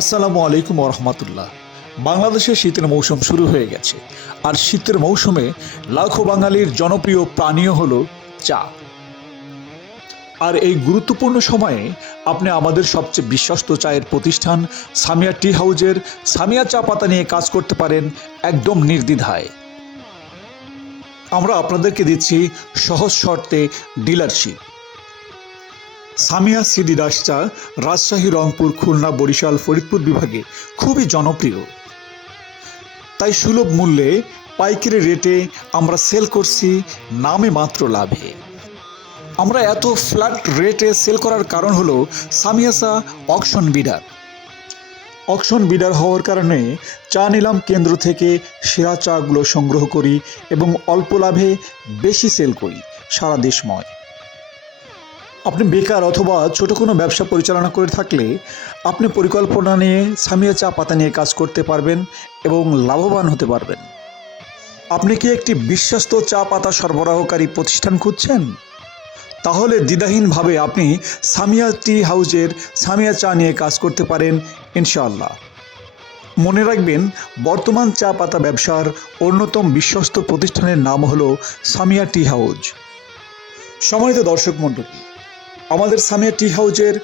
আসসালামু আলাইকুম রহমতুল্লাহ। বাংলাদেশে শীতের মৌসুম শুরু হয়ে গেছে, আর শীতের মৌসুমে লাখো বাঙালির জনপ্রিয় পানীয় হলো চা। আর এই গুরুত্বপূর্ণ সময়ে আপনি আমাদের সবচেয়ে বিশ্বস্ত চায়ের প্রতিষ্ঠান সামিয়া টি হাউজের সামিয়া চা পাতা নিয়ে কাজ করতে পারেন একদম নির্দ্বিধায়। আমরা আপনাদেরকে দিচ্ছি সহজ শর্তে ডিলারশিপ। সামিয়া সিডি ডাস চা রাজশাহী, রংপুর, খুলনা, বরিশাল, ফরিদপুর বিভাগে খুবই জনপ্রিয়। তাই সুলভ মূল্যে পাইকারি রেটে আমরা সেল করছি নামে মাত্র লাভে। আমরা এত ফ্ল্যাট রেটে সেল করার কারণ হলো সামিয়া চা অকশন বিডার। অকশন বিডার হওয়ার কারণে চা নিলাম কেন্দ্র থেকে সেরা চাগুলো সংগ্রহ করি এবং অল্প লাভে বেশি সেল করি সারা দেশময়। আপনি বেকার অথবা ছোট কোনো ব্যবসা পরিচালনা করে থাকলে আপনি পরিকল্পনা নিয়ে সামিয়া চা পাতা নিয়ে কাজ করতে পারবেন এবং লাভবান হতে পারবেন। আপনি কি একটি বিশ্বস্ত চা পাতা সরবরাহকারী প্রতিষ্ঠান খুঁজছেন? তাহলে দ্বিধাহীনভাবে আপনি সামিয়া টি হাউজের সামিয়া চা নিয়ে কাজ করতে পারেন ইনশাআল্লাহ। মনে রাখবেন, বর্তমান চা পাতা ব্যবসার অন্যতম বিশ্বস্ত প্রতিষ্ঠানের নাম হলো সামিয়া টি হাউজ। সম্মানিত দর্শক মণ্ডলী, আমাদের সামিয়া টি হাউজের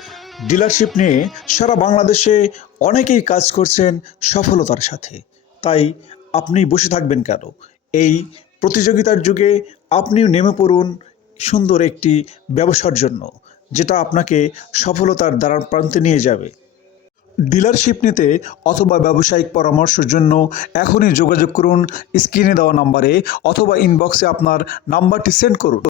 ডিলারশিপ নিয়ে সারা বাংলাদেশে অনেকেই কাজ করছেন সফলতার সাথে। তাই আপনি বসে থাকবেন কেন? এই প্রতিযোগিতার যুগে আপনিও নেমে পড়ুন সুন্দর একটি ব্যবসার জন্য, যেটা আপনাকে সফলতার দ্বারার প্রান্তে নিয়ে যাবে। ডিলারশিপ নিতে অথবা ব্যবসায়িক পরামর্শের জন্য এখনই যোগাযোগ করুন স্ক্রিনে দেওয়া নাম্বারে, অথবা ইনবক্সে আপনার নাম্বারটি সেন্ড করুন।